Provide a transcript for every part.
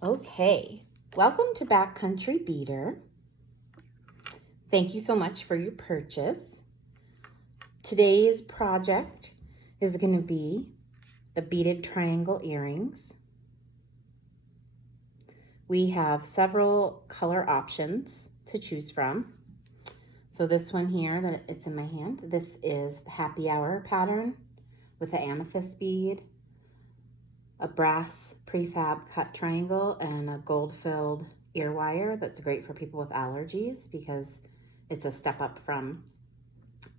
Okay, welcome to Backcountry Beader. Thank you so much for your purchase. Today's project is going to be the beaded triangle earrings. We have several color options to choose from. So this one here that it's in my hand, this is the happy hour pattern with the amethyst bead, a brass prefab cut triangle, and a gold-filled ear wire that's great for people with allergies because it's a step up from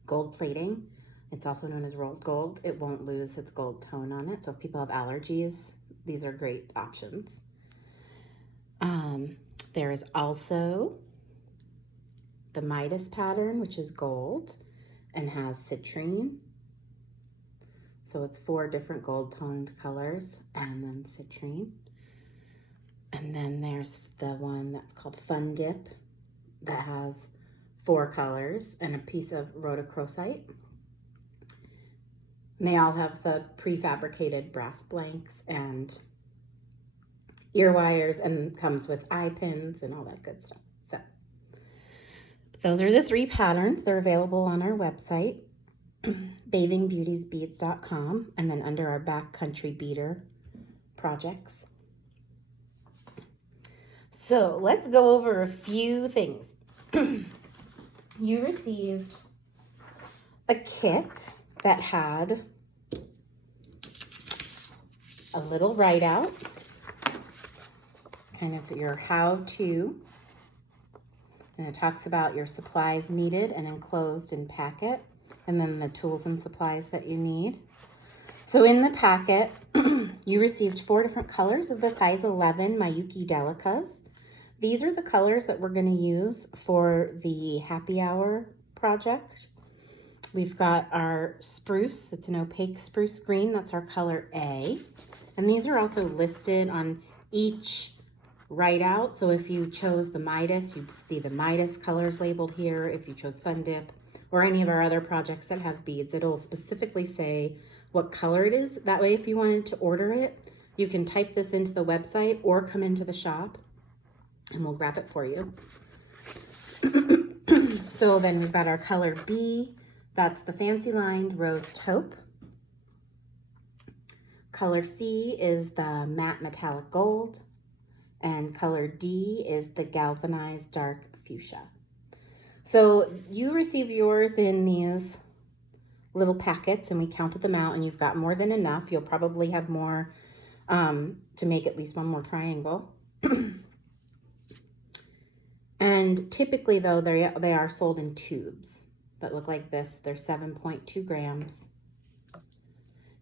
gold plating. It's also known as rolled gold. It won't lose its gold tone on it. So if people have allergies, these are great options. There is also the Midas pattern, which is gold and has citrine. So it's 4 different gold toned colors and then citrine. And then there's the one that's called Fun Dip that has 4 colors and a piece of rhodochrosite. And they all have the prefabricated brass blanks and ear wires and comes with eye pins and all that good stuff. So those are the 3 patterns. They're available on our website, bathingbeautiesbeads.com, and then under our Backcountry Beader projects. So let's go over a few things. You received a kit that had a little write-out, kind of your how-to, and it talks about your supplies needed and enclosed in packet, and then the tools and supplies that you need. So in the packet, you received 4 different colors of the size 11 Miyuki Delicas. These are the colors that we're going to use for the happy hour project. We've got our spruce. It's an opaque spruce green. That's our color A. And these are also listed on each write-out. So if you chose the Midas, you'd see the Midas colors labeled here. If you chose Fun Dip or any of our other projects that have beads, it'll specifically say what color it is. That way, if you wanted to order it, you can type this into the website or come into the shop and we'll grab it for you. So then we've got our color B. That's the fancy lined rose taupe. Color C is the matte metallic gold. And color D is the galvanized dark fuchsia. So you receive yours in these little packets and we counted them out and you've got more than enough. You'll probably have more to make at least one more triangle. And typically though, they are sold in tubes that look like this. They're 7.2 grams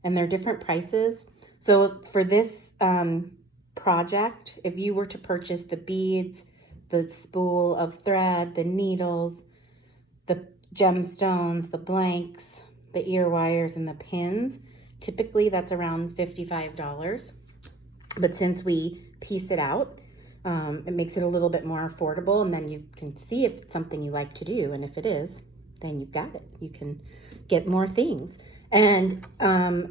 and they're different prices. So for this project, if you were to purchase the beads, the spool of thread, the needles, the gemstones, the blanks, the ear wires, and the pins, typically that's around $55. But since we piece it out, it makes it a little bit more affordable, and then you can see if it's something you like to do, and if it is, then you've got it. You can get more things. And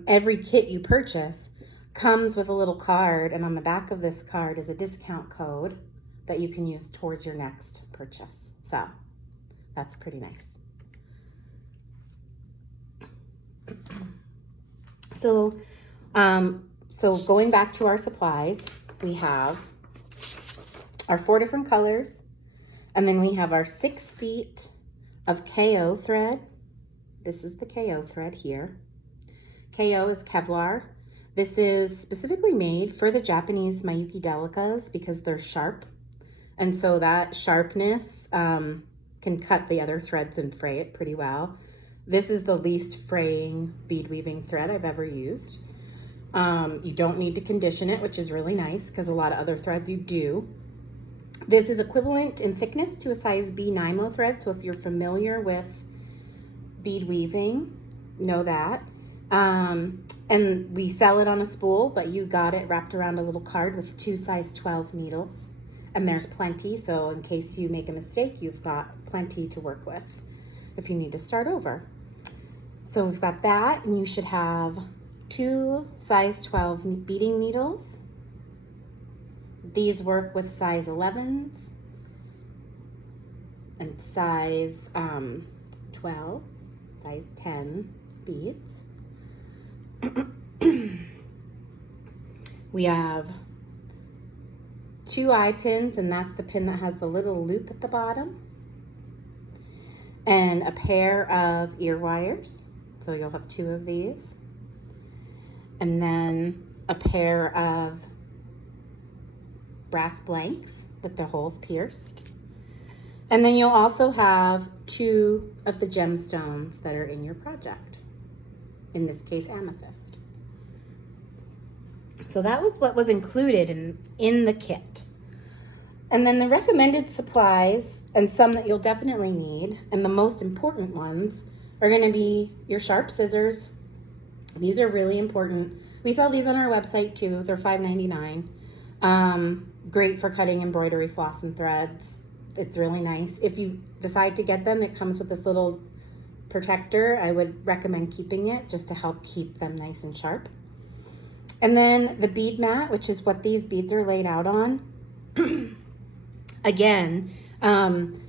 every kit you purchase comes with a little card, and on the back of this card is a discount code that you can use towards your next purchase. So that's pretty nice. So going back to our supplies, we have our 4 different colors, and then we have our 6 feet of KO thread. This is the KO thread here. KO is Kevlar. This is specifically made for the Japanese Miyuki Delicas because they're sharp. And so that sharpness can cut the other threads and fray it pretty well. This is the least fraying bead weaving thread I've ever used. You don't need to condition it, which is really nice because a lot of other threads you do. This is equivalent in thickness to a size B Nymo thread. So if you're familiar with bead weaving, know that. And we sell it on a spool, but you got it wrapped around a little card with 2 size 12 needles. And there's plenty, so in case you make a mistake, you've got plenty to work with if you need to start over. So we've got that, and you should have 2 size 12 beading needles, These work with size 11s and size 12s, size 10 beads. We have 2 eye pins, and that's the pin that has the little loop at the bottom, and a pair of ear wires, so you'll have 2 of these, and then a pair of brass blanks with the holes pierced, and then you'll also have 2 of the gemstones that are in your project, in this case amethyst. So that was what was included in the kit. And then the recommended supplies, and some that you'll definitely need, and the most important ones, are going to be your sharp scissors. These are really important. We sell these on our website too. They're $5.99. Great for cutting embroidery floss and threads. It's really nice. If you decide to get them, it comes with this little protector. I would recommend keeping it just to help keep them nice and sharp. And then the bead mat, which is what these beads are laid out on. Again,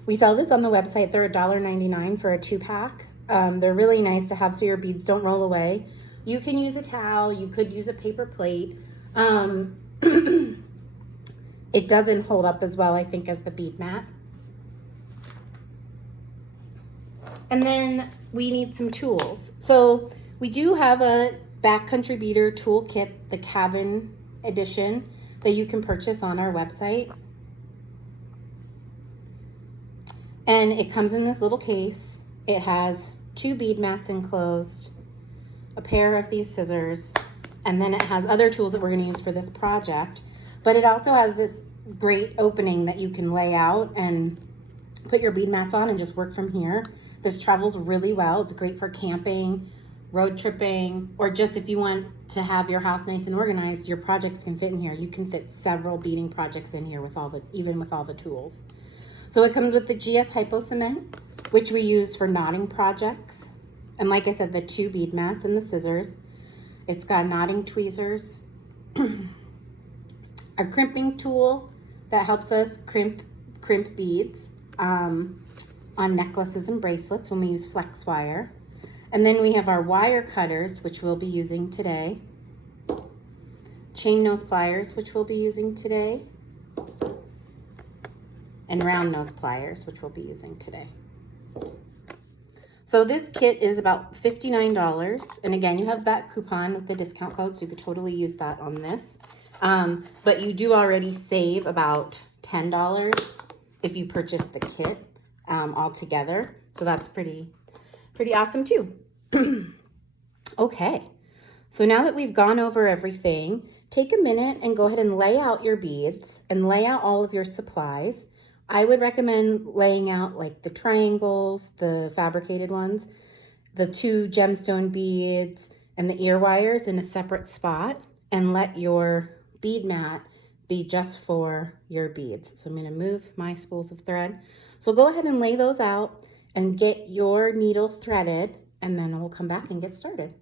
we sell this on the website. They're $1.99 for a 2-pack. They're really nice to have so your beads don't roll away. You can use a towel. You could use a paper plate. It doesn't hold up as well, I think, as the bead mat. And then we need some tools. So we do have a backcountry beader tool kit, the cabin edition, that you can purchase on our website. And it comes in this little case. It has 2 bead mats enclosed, a pair of these scissors, and then it has other tools that we're going to use for this project. But it also has this great opening that you can lay out and put your bead mats on and just work from here. This travels really well. It's great for camping, road tripping, or just if you want to have your house nice and organized, your projects can fit in here. You can fit several beading projects in here with even with all the tools. So it comes with the GS Hypo Cement, which we use for knotting projects. And like I said, the 2 bead mats and the scissors. It's got knotting tweezers, a crimping tool that helps us crimp beads on necklaces and bracelets when we use flex wire. And then we have our wire cutters, which we'll be using today. Chain nose pliers, which we'll be using today. And round nose pliers, which we'll be using today. So this kit is about $59. And again, you have that coupon with the discount code, so you could totally use that on this. But you do already save about $10 if you purchase the kit altogether. So that's pretty awesome too. Okay, so now that we've gone over everything, take a minute and go ahead and lay out your beads and lay out all of your supplies. I would recommend laying out like the triangles, the fabricated ones, the 2 gemstone beads, and the ear wires in a separate spot, and let your bead mat be just for your beads. So I'm going to move my spools of thread. So go ahead and lay those out and get your needle threaded, and then we'll come back and get started.